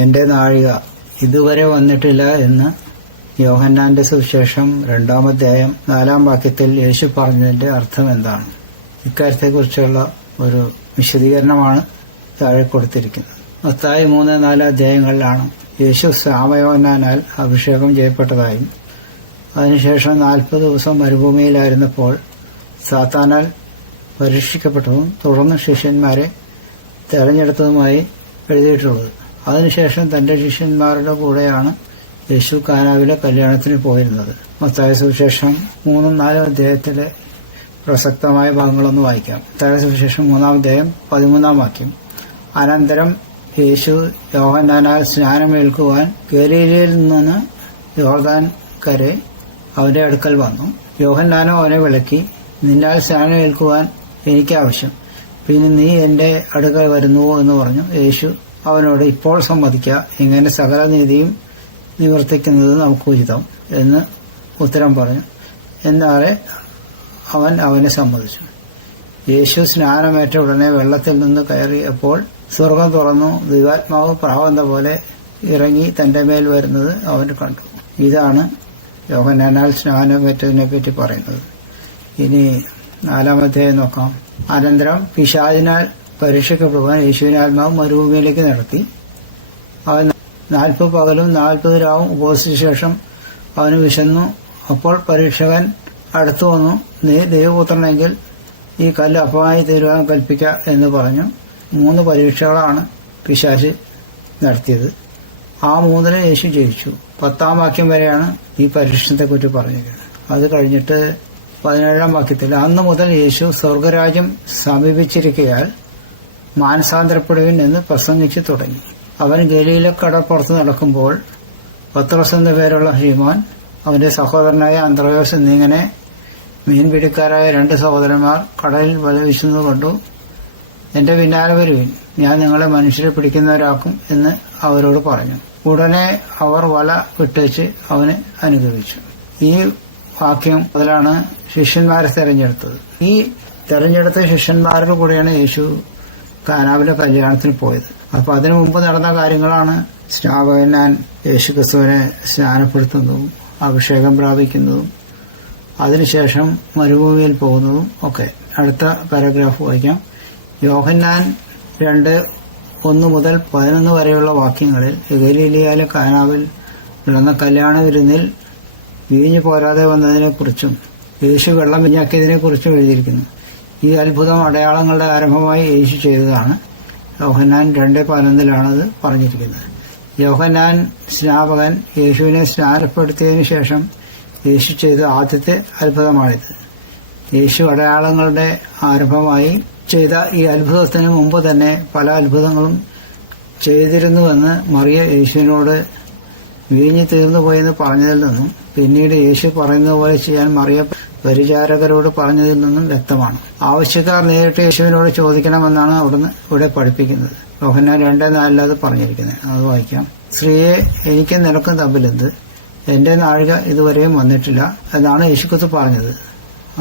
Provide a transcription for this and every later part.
എന്റെ നാഴിക ഇതുവരെ വന്നിട്ടില്ല എന്ന് യോഹന്നാന്റെ സുവിശേഷം 2-ാം അധ്യായം 4-ാം വാക്യത്തിൽ യേശു പറഞ്ഞതിന്റെ അർത്ഥം എന്താണ്? ഇക്കാര്യത്തെക്കുറിച്ചുള്ള ഒരു വിശദീകരണമാണ് താഴെ കൊടുത്തിരിക്കുന്നത്. മത്തായി 3-4 അധ്യായങ്ങളിലാണ് യേശു സ്നാപയോഹന്നാനാൽ അഭിഷേകം ചെയ്യപ്പെട്ടതായും അതിനുശേഷം 40 ദിവസം മരുഭൂമിയിലായിരുന്നപ്പോൾ സാത്താനാൽ പരീക്ഷിക്കപ്പെട്ടതും തുടർന്ന് ശിഷ്യന്മാരെ തെരഞ്ഞെടുത്തതുമായി എഴുതിയിട്ടുള്ളത്. അതിനുശേഷം തന്റെ ശിഷ്യന്മാരുടെ കൂടെയാണ് യേശു കാനാവിലെ കല്യാണത്തിന് പോയിരുന്നത്. മത്തായി സുവിശേഷം 3-4 അധ്യായത്തിലെ പ്രസക്തമായ ഭാഗങ്ങളൊന്ന് വായിക്കാം. മത്തായി സുവിശേഷം 3-ാം അധ്യായം 13-ാം വാക്യം. അനന്തരം യേശു യോഹന്നാനാൽ സ്നാനമേൽക്കുവാൻ ഗലീലയിൽ നിന്ന് യോർദാൻ കരെ അവന്റെ അടുക്കൽ വന്നു. യോഹന്നാനോ അവനെ വിളക്കി, നിന്നാൽ സ്നാനമേൽക്കുവാൻ എനിക്കാവശ്യം, പിന്നെ നീ എന്റെ അടുക്കൽ വരുന്നുവോ എന്ന് പറഞ്ഞു. യേശു അവനോട്, ഇപ്പോൾ സമ്മതിക്കുക, ഇങ്ങനെ സകല നീതിയും നിവർത്തിക്കുന്നത് നമുക്ക് ഉചിതം എന്ന് ഉത്തരം പറഞ്ഞു. എന്നാറെ അവൻ അവനെ സമ്മതിച്ചു. യേശു സ്നാനമേറ്റ ഉടനെ വെള്ളത്തിൽ നിന്ന് കയറിയപ്പോൾ സ്വർഗം തുറന്നു, ദൈവാത്മാവ് പ്രാവെന്ന പോലെ ഇറങ്ങി തന്റെ മേൽ വരുന്നത് അവൻ കണ്ടു. ഇതാണ് യോഹന്നാനാൽ സ്നാനമേറ്റതിനെ പറ്റി പറയുന്നത്. ഇനി 4-ാം അധ്യായം നോക്കാം. അനന്തരം പിശാചിനാൽ പരീക്ഷിക്കപ്പെടുവാൻ യേശുവിനെ ആത്മാവ് മരുഭൂമിയിലേക്ക് നടത്തി. അവൻ 40 പകലും 40 രാവും ഉപവസിച്ച ശേഷം അവന് വിശന്നു. അപ്പോൾ പരീക്ഷകൻ അടുത്തു വന്നു, നീ ദൈവപുത്രനെങ്കിൽ ഈ കല്ല് അപ്പമായി തീരുവാൻ കൽപ്പിക്ക എന്ന് പറഞ്ഞു. 3 പരീക്ഷകളാണ് പിശാച് നടത്തിയത്. ആ 3-ന് യേശു ജയിച്ചു. 10-ാം വാക്യം വരെയാണ് ഈ പരീക്ഷണത്തെക്കുറിച്ച് പറഞ്ഞിരിക്കുന്നത്. അത് കഴിഞ്ഞിട്ട് 17-ാം വാക്യത്തിൽ, അന്നു മുതൽ യേശു സ്വർഗരാജ്യം സമീപിച്ചിരിക്കയാൽ മാനസാന്തരപ്പെടുവിൻ എന്ന് പ്രസംഗിച്ചു തുടങ്ങി. അവൻ ഗലീല കടപ്പുറത്ത് നടക്കുമ്പോൾ പത്രോസ് എന്ന പേരുള്ള ശീമോൻ, അവന്റെ സഹോദരനായ അന്ത്രയോസ് എന്നിങ്ങനെ മീൻപിടിക്കാരായ 2 സഹോദരന്മാർ കടലിൽ വല വീശുന്നത് കണ്ടു. എന്റെ പിന്നാലെ വരുവിൻ, ഞാൻ നിങ്ങളെ മനുഷ്യരെ പിടിക്കുന്നവരാക്കും എന്ന് അവരോട് പറഞ്ഞു. ഉടനെ അവർ വല വിട്ടേച്ച് അവനെ അനുഗമിച്ചു. ഈ വാക്യം മുതലാണ് ശിഷ്യന്മാരെ തെരഞ്ഞെടുത്തത്. ഈ തെരഞ്ഞെടുത്ത ശിഷ്യന്മാരുടെ കൂടെയാണ് യേശു കാനാവിലെ കല്യാണത്തിന് പോയത്. അപ്പൊ അതിനു മുമ്പ് നടന്ന കാര്യങ്ങളാണ് സ്നാപകനാൻ യേശുക്രിസ്തുവിനെ സ്നാനപ്പെടുത്തുന്നതും അഭിഷേകം പ്രാപിക്കുന്നതും അതിനുശേഷം മരുഭൂമിയിൽ പോകുന്നതും ഒക്കെ. അടുത്ത പാരഗ്രാഫ് വായിക്കാം. യോഹന്നാൻ 2:1 മുതൽ 11 വരെയുള്ള വാക്യങ്ങളിൽ ഗലീലയിലെ കാനാവിൽ നടന്ന കല്യാണ വിരുന്നിൽ വീഞ്ഞു പോരാതെ വന്നതിനെക്കുറിച്ചും യേശു വെള്ളം വീഞ്ഞാക്കിയതിനെക്കുറിച്ചും എഴുതിയിരിക്കുന്നു. ഈ അത്ഭുതം അടയാളങ്ങളുടെ ആരംഭമായി യേശു ചെയ്തതാണ്. യോഹന്നാൻ 2:11 പറഞ്ഞിരിക്കുന്നത്. യോഹന്നാൻ സ്നാപകൻ യേശുവിനെ സ്നാനപ്പെടുത്തിയതിനു ശേഷം യേശു ചെയ്ത ആദ്യത്തെ അത്ഭുതമാണിത്. യേശു അടയാളങ്ങളുടെ ആരംഭമായി ചെയ്ത ഈ അത്ഭുതത്തിന് മുമ്പ് തന്നെ പല അത്ഭുതങ്ങളും ചെയ്തിരുന്നുവെന്ന് മറിയ യേശുവിനോട് വീഞ്ഞു തീർന്നുപോയെന്ന് പറഞ്ഞതിൽ നിന്നും പിന്നീട് യേശു പറയുന്നത് പോലെ ചെയ്യാൻ മറിയ പരിചാരകരോട് പറഞ്ഞതിൽ നിന്നും വ്യക്തമാണ്. ആവശ്യക്കാർ നേരിട്ട് യേശുവിനോട് ചോദിക്കണമെന്നാണ് അവിടുന്ന് ഇവിടെ പഠിപ്പിക്കുന്നത്. യോഹന്നാൻ 2:4 അത് പറഞ്ഞിരിക്കുന്നത്. അത് വായിക്കാം. സ്ത്രീയെ എനിക്കും നിനക്കും തമ്മിലെന്ത്? എന്റെ നാഴിക ഇതുവരെയും വന്നിട്ടില്ല എന്നാണ് യേശുക്രിസ്തു പറഞ്ഞത്.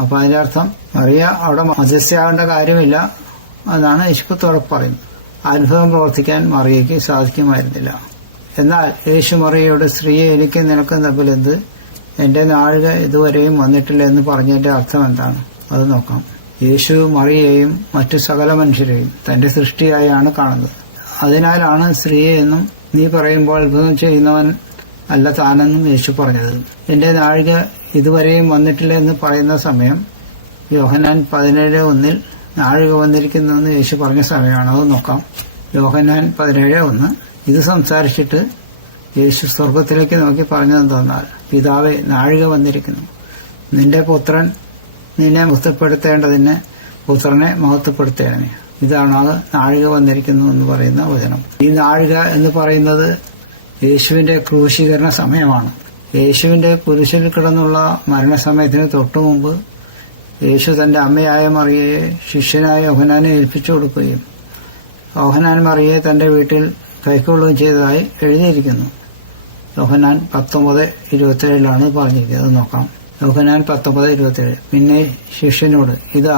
അപ്പൊ അതിന്റെ അർത്ഥം മറിയ അവിടെ മധ്യസ്ഥയാകേണ്ട കാര്യമില്ല എന്നാണ് യേശുക്രിസ്തു അവിടെ പറയുന്നത്. അത്ഭുതം പ്രവർത്തിക്കാൻ മറിയയ്ക്ക് സാധിക്കുമായിരുന്നില്ല. എന്നാൽ യേശു മറിയയോട് സ്ത്രീയെ എനിക്കും നിനക്കും തമ്മിലെന്ത്? എന്റെ നാഴിക ഇതുവരെയും വന്നിട്ടില്ല എന്ന് പറഞ്ഞതിന്റെ അർത്ഥം എന്താണ്? അത് നോക്കാം. യേശു മറിയയെയും മറ്റു സകല മനുഷ്യരെയും തന്റെ സൃഷ്ടിയായാണ് കാണുന്നത്. അതിനാലാണ് സ്ത്രീയെ എന്നും നീ പറയുമ്പോൾ അത്ഭുതം ചെയ്യുന്നവൻ അല്ല താനെന്നും യേശു പറഞ്ഞത്. എന്റെ നാഴിക ഇതുവരെയും വന്നിട്ടില്ല എന്ന് പറയുന്ന സമയം യോഹന്നാൻ 17:1 നാഴിക വന്നിരിക്കുന്നെന്ന് യേശു പറഞ്ഞ സമയമാണ്. അത് നോക്കാം. യോഹന്നാൻ 17:1 ഇത് സംസാരിച്ചിട്ട് യേശു സ്വർഗത്തിലേക്ക് നോക്കി പറഞ്ഞതെന്തെന്നാൽ, പിതാവേ, നാഴിക വന്നിരിക്കുന്നു. നിന്റെ പുത്രൻ നിന്നെ മഹത്വപ്പെടുത്തേണ്ടതിന് പുത്രനെ മഹത്വപ്പെടുത്തേണമേ. ഇതാണ് അത് നാഴിക വന്നിരിക്കുന്നു എന്ന് പറയുന്ന വചനം. ഈ നാഴിക എന്ന് പറയുന്നത് യേശുവിന്റെ ക്രൂശീകരണ സമയമാണ്. യേശുവിന്റെ കുരിശിൽ കിടന്നുള്ള മരണസമയത്തിന് തൊട്ടുമുമ്പ് യേശു തന്റെ അമ്മയായ മറിയയെ ശിഷ്യനായ യോഹന്നാനെ ഏൽപ്പിച്ചു കൊടുക്കുകയും യോഹന്നാൻ മറിയയെ തന്റെ വീട്ടിൽ കൈക്കൊള്ളുകയും ചെയ്തതായി എഴുതിയിരിക്കുന്നു. യോഹന്നാൻ 19:27 പറഞ്ഞിരിക്കുന്നത്. നോക്കാം. യോഹന്നാൻ 19:27 പിന്നെ ശിഷ്യനോട്, ഇതാ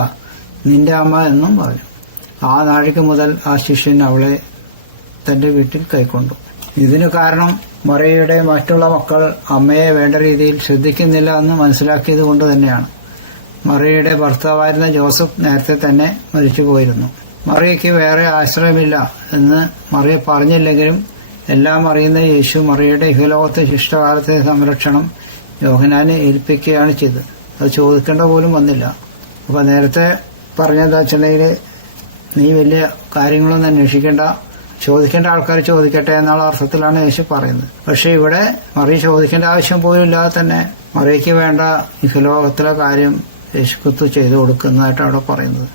നിന്റെ അമ്മ എന്നും പറഞ്ഞു. ആ നാഴിക മുതൽ ആ ശിഷ്യൻ അവളെ തന്റെ വീട്ടിൽ കൈക്കൊണ്ടു. ഇതിന് കാരണം മറിയയുടെ മറ്റുള്ള മക്കൾ അമ്മയെ വേണ്ട രീതിയിൽ ശ്രദ്ധിക്കുന്നില്ല എന്ന് മനസ്സിലാക്കിയത് കൊണ്ട് തന്നെയാണ്. മറിയയുടെ ഭർത്താവായിരുന്ന ജോസഫ് നേരത്തെ തന്നെ മരിച്ചുപോയിരുന്നു. മറിയയ്ക്ക് വേറെ ആശ്രയമില്ല എന്ന് മറിയ പറഞ്ഞില്ലെങ്കിലും എല്ലാം അറിയുന്ന യേശു മറിയയുടെ ഇഹലോകത്തെ ശിഷ്ടകാലത്തെ സംരക്ഷണം യോഹന്നാനെ ഏൽപ്പിക്കുകയാണ് ചെയ്തത്. അത് ചോദിക്കേണ്ട പോലും വന്നില്ല. അപ്പൊ നേരത്തെ പറഞ്ഞെന്താ വെച്ചിട്ടുണ്ടെങ്കിൽ നീ വലിയ കാര്യങ്ങളൊന്നും അന്വേഷിക്കേണ്ട, ചോദിക്കേണ്ട ആൾക്കാർ ചോദിക്കട്ടെ എന്നുള്ള അർത്ഥത്തിലാണ് യേശു പറയുന്നത്. പക്ഷെ ഇവിടെ മറിയ ചോദിക്കേണ്ട ആവശ്യം പോലും ഇല്ലാതെ തന്നെ മറിയയ്ക്ക് വേണ്ട ഇഹലോകത്തിലെ കാര്യം യേശുക്രിസ്തു ചെയ്തു കൊടുക്കുന്നതായിട്ട് അവിടെ പറയുന്നത്.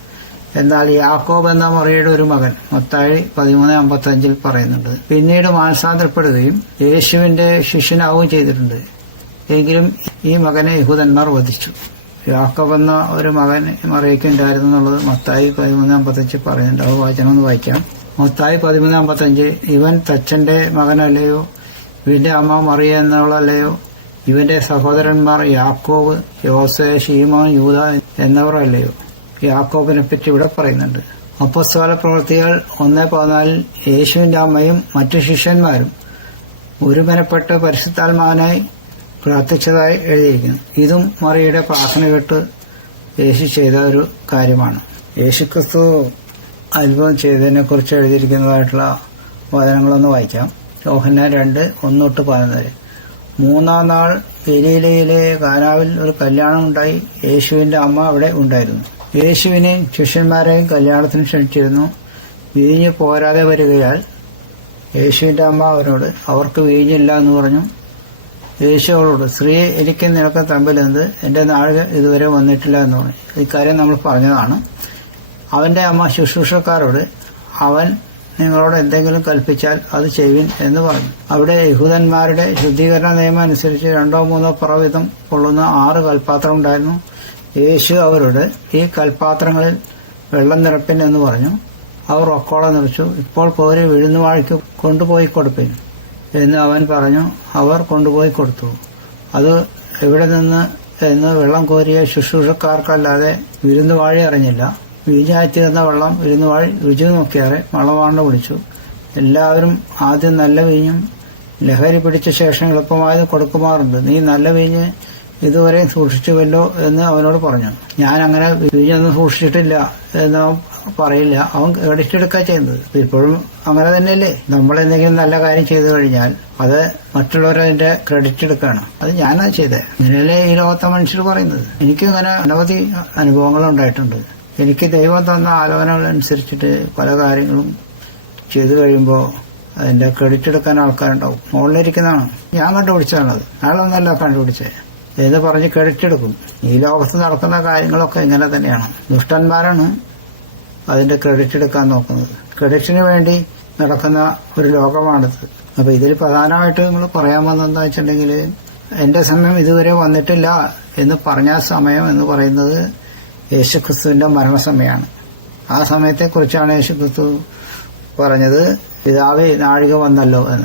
എന്നാൽ യാക്കോബ് എന്ന മറിയയുടെ ഒരു മകൻ മത്തായി 13:55 പറയുന്നുണ്ട്. പിന്നീട് മാനസാന്തരപ്പെടുകയും യേശുവിന്റെ ശിഷ്യനാവുകയും ചെയ്തിട്ടുണ്ട്. എങ്കിലും ഈ മകനെ യഹൂദന്മാർ വധിച്ചു. യാക്കോബ് എന്ന ഒരു മകൻ മറിയയ്ക്ക് ഉണ്ടായിരുന്നു എന്നുള്ളത് മത്തായി 13:55 പറയുന്നുണ്ട്. അത് വചനം ഒന്ന് വായിക്കാം. മത്തായി 13:55 ഇവൻ തച്ചന്റെ മകനല്ലയോ, ഇവന്റെ അമ്മ മറിയ എന്നവളല്ലയോ, ഇവന്റെ സഹോദരന്മാർ യാക്കോബ്, യോസെ, ശീമോൻ, യൂദ എന്നിവർ അല്ലയോ. യാക്കോബിനെ പറ്റി ഇവിടെ പറയുന്നുണ്ട്. അപ്പോസ്തല പ്രവൃത്തികൾ 1:14 യേശുവിന്റെ അമ്മയും മറ്റു ശിഷ്യന്മാരും ഒരുമനപ്പെട്ട് പരിശുദ്ധാത്മാവിനായി പ്രാർത്ഥിച്ചതായി എഴുതിയിരിക്കുന്നു. ഇതും മറിയയുടെ പ്രാർത്ഥന കേട്ട് യേശു ചെയ്ത ഒരു കാര്യമാണ്. യേശുക്രിസ്തു അത്ഭുതം ചെയ്തതിനെ കുറിച്ച് എഴുതിയിരിക്കുന്നതായിട്ടുള്ള വചനങ്ങളൊന്ന് വായിക്കാം. യോഹന്നാൻ 2:1-11 മൂന്നാം നാൾ ഗലീലയിലെ കാനാവിൽ ഒരു കല്യാണം ഉണ്ടായി. യേശുവിന്റെ അമ്മ അവിടെ ഉണ്ടായിരുന്നു. യേശുവിനെയും ശിഷ്യന്മാരെയും കല്യാണത്തിന് ക്ഷണിച്ചിരുന്നു. വീഞ്ഞ് പോരാതെ വരികയാൽ യേശുവിന്റെ അമ്മ അവരോട് അവർക്ക് വീഞ്ഞില്ല എന്ന് പറഞ്ഞു. യേശു അവളോട് സ്ത്രീയെ എനിക്ക് നിനക്ക് തമ്മിലെന്ത്, എന്റെ നാഴിക ഇതുവരെ വന്നിട്ടില്ല എന്ന് പറഞ്ഞു. ഇക്കാര്യം നമ്മൾ പറഞ്ഞതാണ്. അവന്റെ അമ്മ ശുശ്രൂഷക്കാരോട് അവൻ നിങ്ങളോട് എന്തെങ്കിലും കൽപ്പിച്ചാൽ അത് ചെയ്യുവിൻ എന്ന് പറഞ്ഞു. അവിടെ യഹൂദന്മാരുടെ ശുദ്ധീകരണ നിയമം അനുസരിച്ച് 2-3 പറ വീതം കൊള്ളുന്ന 6 കൽപ്പാത്രം ഉണ്ടായിരുന്നു. യേശു അവരോട് ഈ കൽപ്പാത്രങ്ങളിൽ വെള്ളം നിറപ്പിൻ എന്ന് പറഞ്ഞു. അവർ ഒക്കോളം നിറച്ചു. ഇപ്പോൾ പോരെ വിഴുന്നുവാഴിക്ക് കൊണ്ടുപോയി കൊടുപ്പിൻ എന്ന് അവൻ പറഞ്ഞു. അവർ കൊണ്ടുപോയി കൊടുത്തു. അത് എവിടെ നിന്ന് എന്ന് വെള്ളം കോരിയ ശുശ്രൂഷക്കാർക്കല്ലാതെ വിരുന്നുവാഴി അറിഞ്ഞില്ല. വീഞ്ഞായിത്തീർന്ന വെള്ളം വിരുന്നുവാഴി രുചി നോക്കിയാറെ മണവാണ്ട് വിളിച്ചു. എല്ലാവരും ആദ്യം നല്ല വീഞ്ഞും ലഹരി പിടിച്ച ശേഷം എളുപ്പമായത് കൊടുക്കുമാറുണ്ട്. നീ നല്ല വീഞ്ഞ് ഇതുവരെ സൂക്ഷിച്ചുവല്ലോ എന്ന് അവനോട് പറഞ്ഞു. ഞാൻ അങ്ങനെ വീഞ്ഞൊന്നും സൂക്ഷിച്ചിട്ടില്ല എന്ന് അവൻ പറയില്ല. അവൻ ക്രെഡിറ്റ് എടുക്കുക ചെയ്യുന്നത്. ഇപ്പോഴും അങ്ങനെ തന്നെയല്ലേ. നമ്മളെന്തെങ്കിലും നല്ല കാര്യം ചെയ്തു കഴിഞ്ഞാൽ അത് മറ്റുള്ളവരതിന്റെ ക്രെഡിറ്റ് എടുക്കുകയാണ്. അത് ഞാനാ ചെയ്തത്. ഇങ്ങനെയല്ലേ ഈ ലോകത്തെ മനുഷ്യർ പറയുന്നത്. എനിക്കിങ്ങനെ അനവധി അനുഭവങ്ങൾ ഉണ്ടായിട്ടുണ്ട്. എനിക്ക് ദൈവം തന്ന ആലോചനകൾ അനുസരിച്ചിട്ട് പല കാര്യങ്ങളും ചെയ്തു കഴിയുമ്പോൾ അതിന്റെ ക്രെഡിറ്റ് എടുക്കാൻ ആൾക്കാരുണ്ടാവും. മുകളിലിരിക്കുന്നതാണ് ഞാൻ കണ്ടുപിടിച്ചതാണത്, അയാളൊന്നല്ല കണ്ടുപിടിച്ചത് എന്ന് പറഞ്ഞ് ക്രെഡിറ്റ് എടുക്കും. ഈ ലോകത്ത് നടക്കുന്ന കാര്യങ്ങളൊക്കെ ഇങ്ങനെ തന്നെയാണ്. ദുഷ്ടന്മാരാണ് അതിന്റെ ക്രെഡിറ്റ് എടുക്കാൻ നോക്കുന്നത്. ക്രെഡിറ്റിന് വേണ്ടി നടക്കുന്ന ഒരു ലോകമാണിത്. അപ്പൊ ഇതിൽ പ്രധാനമായിട്ട് നിങ്ങൾ പറയാൻ വന്നതെന്താ വെച്ചിട്ടുണ്ടെങ്കിൽ എന്റെ സമയം ഇതുവരെ വന്നിട്ടില്ല എന്ന് പറഞ്ഞ സമയം എന്ന് പറയുന്നത് യേശുക്രിസ്തുവിന്റെ മരണസമയമാണ്. ആ സമയത്തെക്കുറിച്ചാണ് യേശുക്രിസ്തു പറഞ്ഞത് പിതാവേ നാഴിക വന്നല്ലോ എന്ന്.